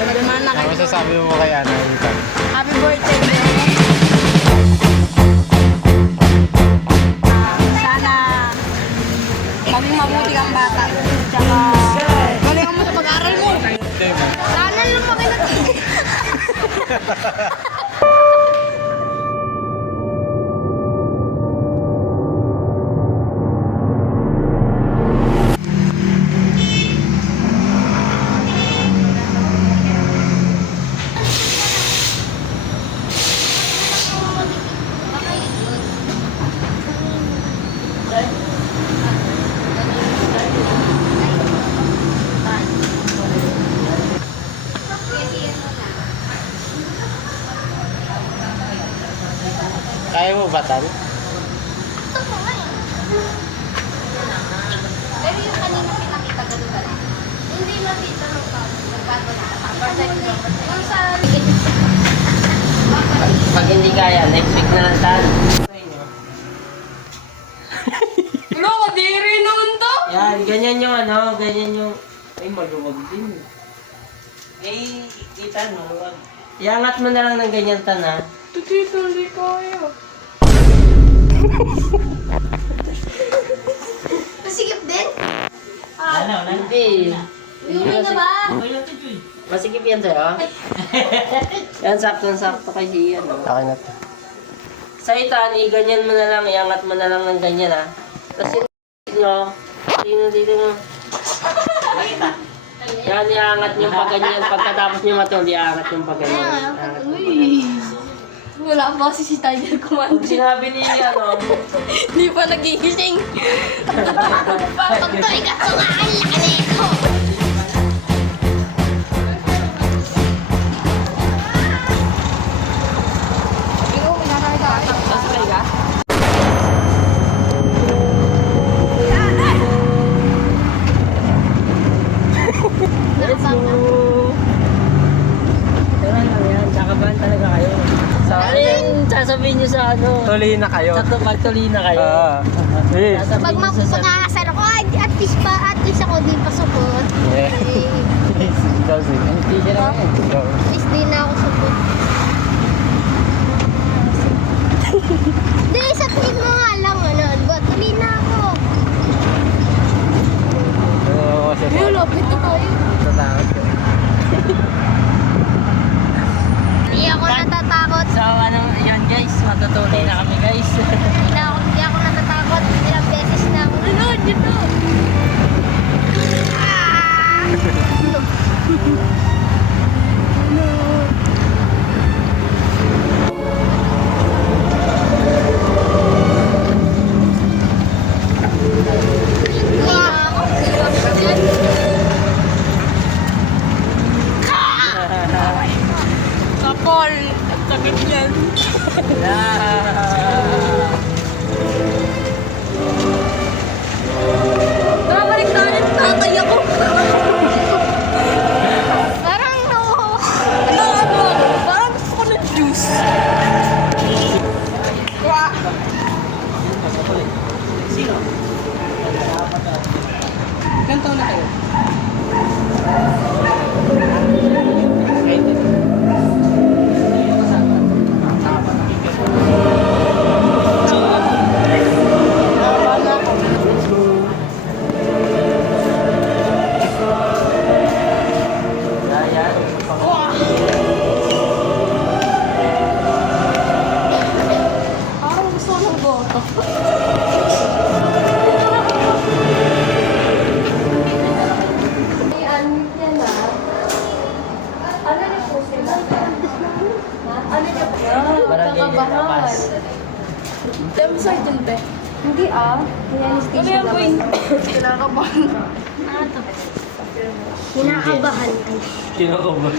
Nagmana Ano kayo. masasabi mo kay Ana? Happy birthday, bro. Sana maging mabuti kang bata. Tsaka galingan mo sa pag-aaral mo. Sana lumaki na. Kaya mo ba, Tan? Pero yung kanina pinakita ganun ka lang. Hindi makita mo pa. Nagbago na. Yung sa... Pag hindi kaya, next week na lang tayo. Ano, kadiri naman to? Yan, ganyan yung ano, ganyan yung... Ay, maluwag din. Eh, kita maluwag. Iangat mo na lang ng ganyan, Tan, ha? Tito, hindi kaya. Masigip din? Ano, hindi. Hindi na ba? Masikip yan sa'yo? Yan, sakto-sakto kay Gian. Okay na to. Sa itan, ganyan mo na lang, iangat mo na lang ng ganyan, ha? Tapos yung nyo, dito mo. Nakita? Yan, iangat nyo pa ganyan. Pagkatapos nyo matulog, iangat nyo pa ganyan. Iangat nyo pa ganyan. Wala pa kasi si Tyler Pag sinabi ni ano, Hindi pa nagigising. Pagtoy ka to nga ang laki ko. Sasakay ka? tara lang yan, kakabahan talaga kayo. Ano yung sasabihin nyo sa ano? Tuloy na kayo. Sa pagtuloy na kayo. Yes. Pag Sasabihin nyo sa magpapakasal ako, ay, at least ako din pasupot. Yeah. Ikaw si. Hindi siya naman yan. Ikaw. At least di na ako supot. Di, sabihin mo nga lang, ano, tuloy na ako. Oo, siya. Ayun, lapit na tayo. Tatakot ko. Hindi ako natatakot. So ano, yan guys, matutuloy na kami guys. Hindi ako natatakot. Ilang beses na ako. Ano, dito. Ah! Kapol. Sakit yan. Babalik tayo. Tatay ako. Parang no. Parang gusto ko ng juice. Wah. Sino? Ilan taon na kayo? Yan. Parang gusto ko ng boto. May unmute yan ah. Ano niyo po sila? Ano niyo po? Parang ganyan na pass. Dem certain be. Hindi ah. May Ano anesthesia yan, boy? naman. Kinakabahan. Kinakabahan. Ay. Kinakabahan.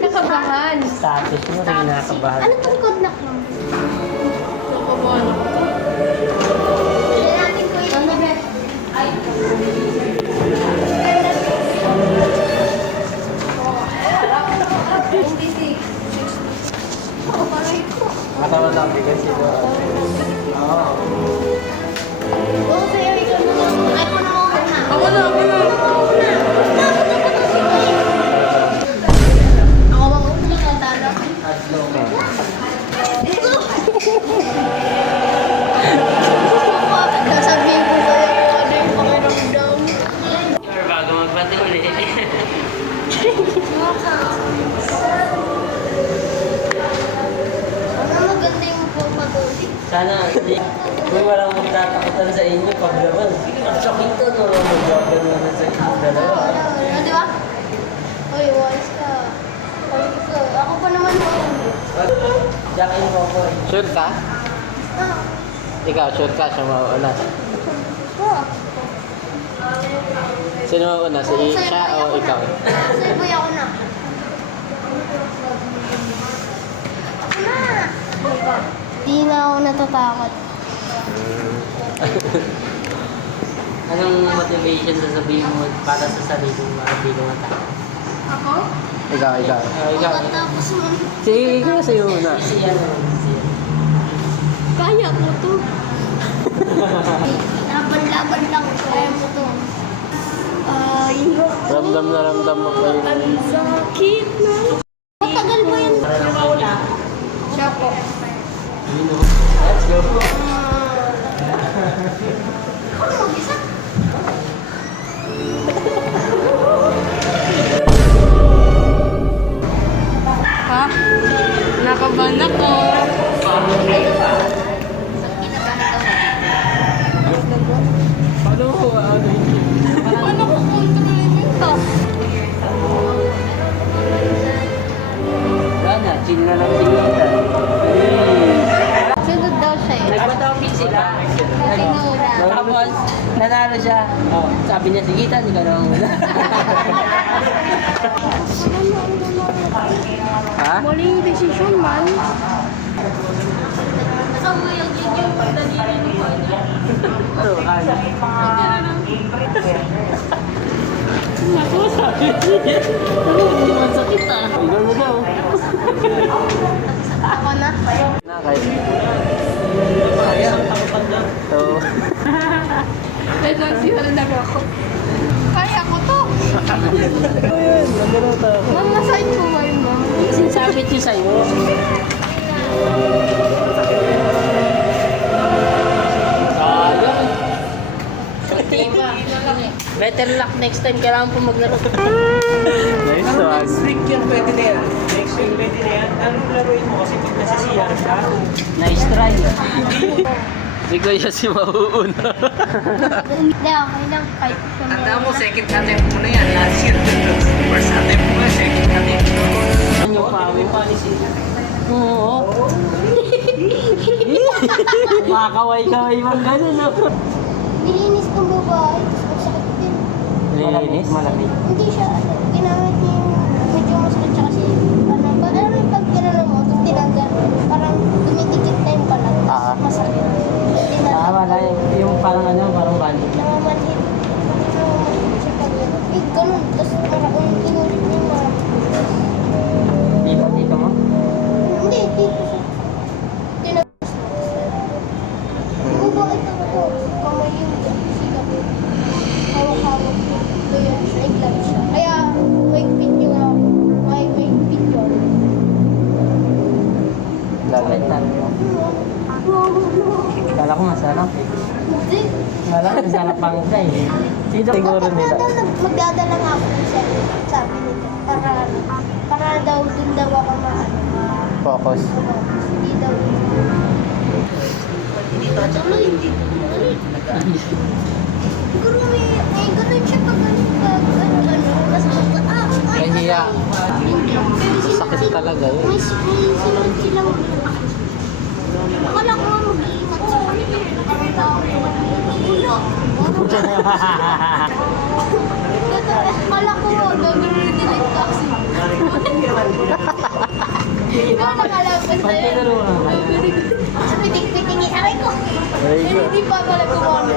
Kakabahan. Status mo, kinakabahan. Ano tong kodnak mo? Kinakabahan ako. Hindi natin ko yun. Ano ba? Ay. Matawa lang bigas siguro. Oo. Okay, ay ikaw na lang. Ay, mo na ako na. Ako na, ako na. Kung walang magtatakutan sa inyo, pag naman, ang sakit to, no? Mag-jogan naman sa inyo dalawa. Di ba? Uy, wise ka. Ako pa naman po. Jackie mo ko. Sure ka? Ah. Ikaw, sure ka siya mauuna. Oh. Sino mauuna? Si siya o ikaw? Sa'yo boy ako na. Ako na. Di na ako natatakot. Anong motivation sasabihin mo para sa sarili mo at hindi ka matakot? Ako? Ikaw. Ikaw. Pagkatapos mo. Sige, ikaw sa'yo muna. Siya na. Kaya mo to. Laban-laban lang. Kaya mo to. Ay, Ramdam na ramdam mo pa yun. ang sakit na. Matagal mo yun. Siya po. Let's go. Ako mag-isa. Ha? Nakabahan ako. Paano ko? Paano ko kontrolin ito? Wala na, chill na lang din kita. Sunod daw siya eh. Nagpatawid sila. Sinura. Tapos, nanalo siya. Oh, sabi niya, sige, tan, ikaw naman muna. Ha? Maling decision man. Nakawuyag yun yung daliri mo. Ano? Kaya? Naku, sakit. Hindi masakit ah. Ikaw na daw. Ako na. Nakay. So, Dahil nagsihala na ako. Kaya ko to. ayun, nandun ako. Ma'am, nasaan po ba yun, ma'am? Sinasabit yun sa'yo. Sayang. Kunti pa. Better luck next time. Kailangan po maglaro. Nice one. Week yan, pwede na yan. Next week, pwede na yan. Anong laruin mo? Kasi pag nasa CR ka, Nice try. Si Kuya si mauuna. Hindi, okay lang. Kahit tanda mo, second attempt mo na yan. Last year, first attempt mo na, second attempt mo. Ano yung power? Oo. Makakaway-kaway bang ganun, no? nilinis ng babae. Ang sakit din. Linis? Malamig. Hindi siya, ginamit niya yung medyo masakit siya kasi, alam mo, pag ginano mo, tapos tinanggal, parang dumidikit na yung balat, Ah. tapos masakit. Wala yung parang ano, parang bandit. Namamanhid. Siya pag gano'n. Eh, ganun. Tapos parang inulit niya yung marang. Dito mo? Hindi, dito siya. Tinagos na. Bumabait ako to. Kamay yung sikap. Hawak-hawak yun. Ganyan siya. Nag-glove siya. Kaya, maigpit yung maigpit yun. Sakit na. Kala ko masarap eh. Hindi. Kala ko masarap pang fry eh. Siguro nila. Magdadala nga ako sa sabi nila. Para daw dun daw ako Focus. Hindi daw. Tuloy. Siguro may ganun siya pag mas Nahiya. Sakit Sakit talaga yun. May sinunod silang akala ko nga mag-iingat siya. Ang tao ko. Ulo. Akala ko nga gagawin taxi. Di ba nakalaban Pag sa'yo? tinulungan ka. Piting-piting yung aray ko. Very good. Hindi pa pala kumano.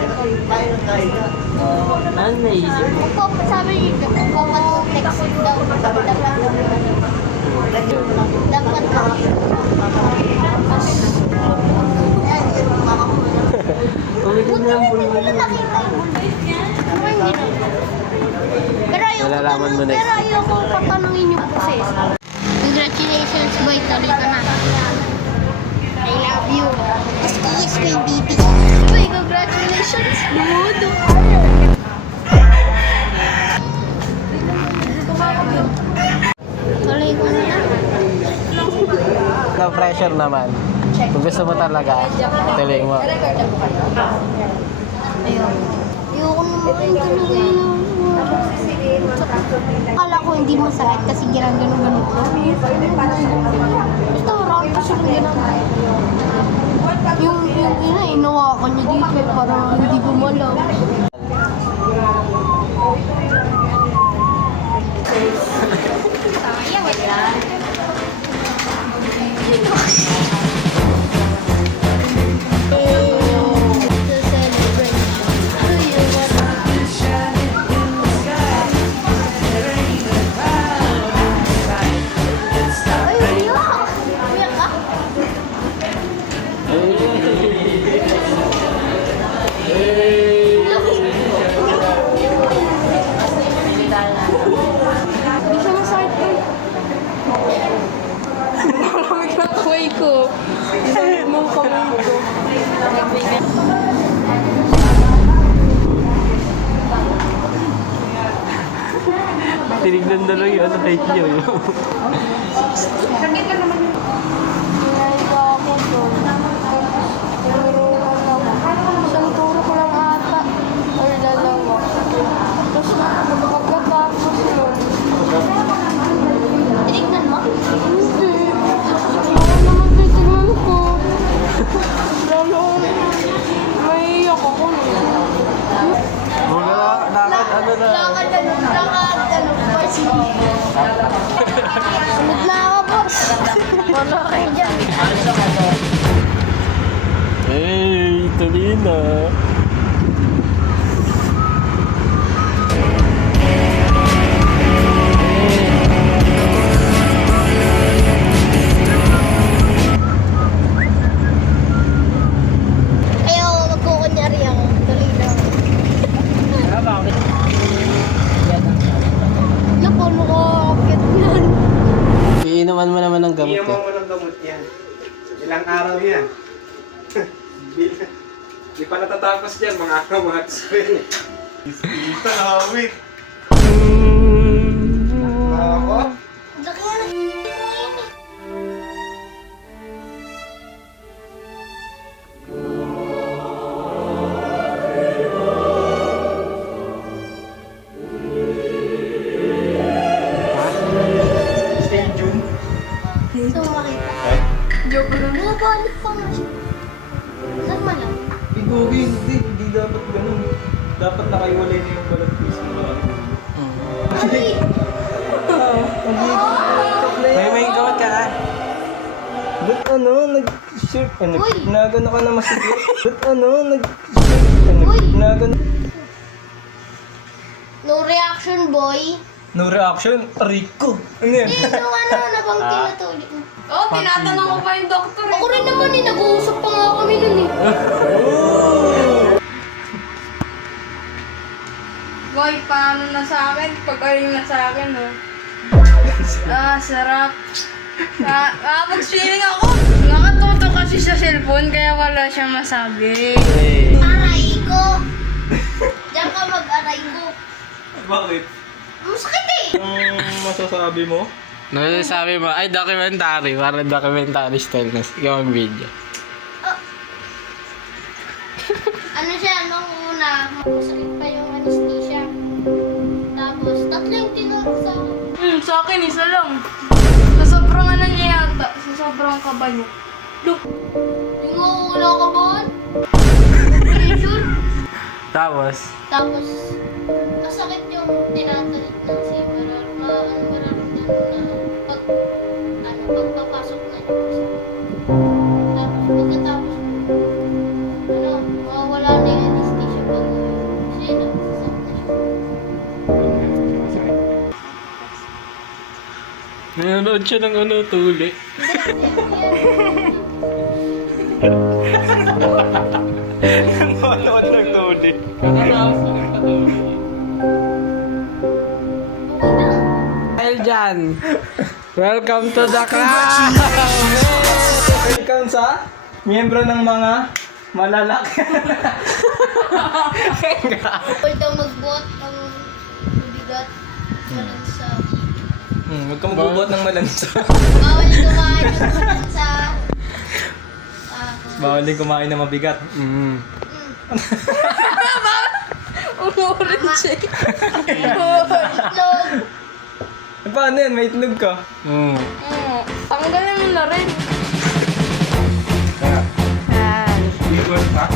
Ano naisip mo? Sabi niyo, magpapatext daw. Dapat Umitin na lang po Hindi ko na nakita yung bullet. Pero hindi na. Malalaman mo next. Pero ayoko patanungin yung process. Congratulations, boy. Tuloy ka na. I love you. Mas kiss ko yung baby. Boy, congratulations. Lumudo. Tuloy ko na lang. No pressure naman. Kung gusto mo talaga, tuloy mo. Ayoko naman talaga yun. Akala ko hindi masakit kasi ginagano-gano ko. Ito, round pa siya ng ginagawa. Yung inawakan niya dito, parang hindi gumalaw. Hindi siya masakit ko. Malamig na kamay ko. Malamig mo kamay ko. Tinignan na lang yung height niyo. Naiba ako doon. Isang turo ko lang ata. Or dalawa. Tapos pagkatapos nun. Tinignan mo? Hindi. Ako naman titignan ko. Lalo, maiiyak ako nun. Sunod na ako, boss. Wala kayo dyan. Hey, tuloy na. Ayaw, magkukunyari ako. Tuloy na. Naku, nakakakit yan. Iinuman mo naman ng gamot Iyan mo eh. mo ng gamot yan. Ilang araw yan. Di pa natatapos yan, mga araw, mga tswil. Ito, wait. Ako? Laki na. Stay June. So, makita. Joke lang. Nabalik pa nga siya. Normal lang. Hindi dapat ganun. Dapat nakaiwalay na yung balat piece mo. Ay! May gamot ka ha? Ba't nag-shirk ka? Uy! Nagano ka na masigit? Ba't nag-shirk ka? Uy! Nagano? No reaction, boy. No reaction? Rico! Ano yan? Eh, yung nabang tinatuloy ko. Oo, tinatanong ko pa yung doktor. Ako rin naman eh, nag-uusap pa nga kami nun eh. Boy, paano na sa akin? Pag-aling na sa akin, oh. Sarap. Nakapag-swimming ako. Nakatuto kasi sa cellphone, kaya wala siya masabi. Aray ko! Diyan ka mag-aray ko. Bakit? Masakit eh! Anong masasabi mo? Sabi mo, ay documentary. Parang documentary style na. Ikaw ang video. Ano siya, nung una, masakit pa yung anesthesia. Tapos, tatlo yung tinuro sa akin. Sa akin, isa lang. Sa sobrang ano niya yata. Sa sobrang kabayo. Look. Yung wala ka ba? Pressure. Tapos, Tapos, masakit yung tinatalit ng sigarar. Mararamdaman na pagpapasok na yung tapos, pagkatapos, mawawala na yung anesthesia pag siya nagsasakit na siya. nanonood siya ng tuli. Ano nagtuli? Dahil dyan, welcome to the club! Welcome sa miyembro ng mga malalaki. Bawal daw magbuhat ng bigat. Malansa. Huwag ka magbubuhat ng malansa. Bawal dumaan yung malansa. Bawal din kumain na mabigat. Mm. Umurit siya. Itlog. Paano yan? May itlog ka. Mm. Tanggalin mo na rin. Ikot pa.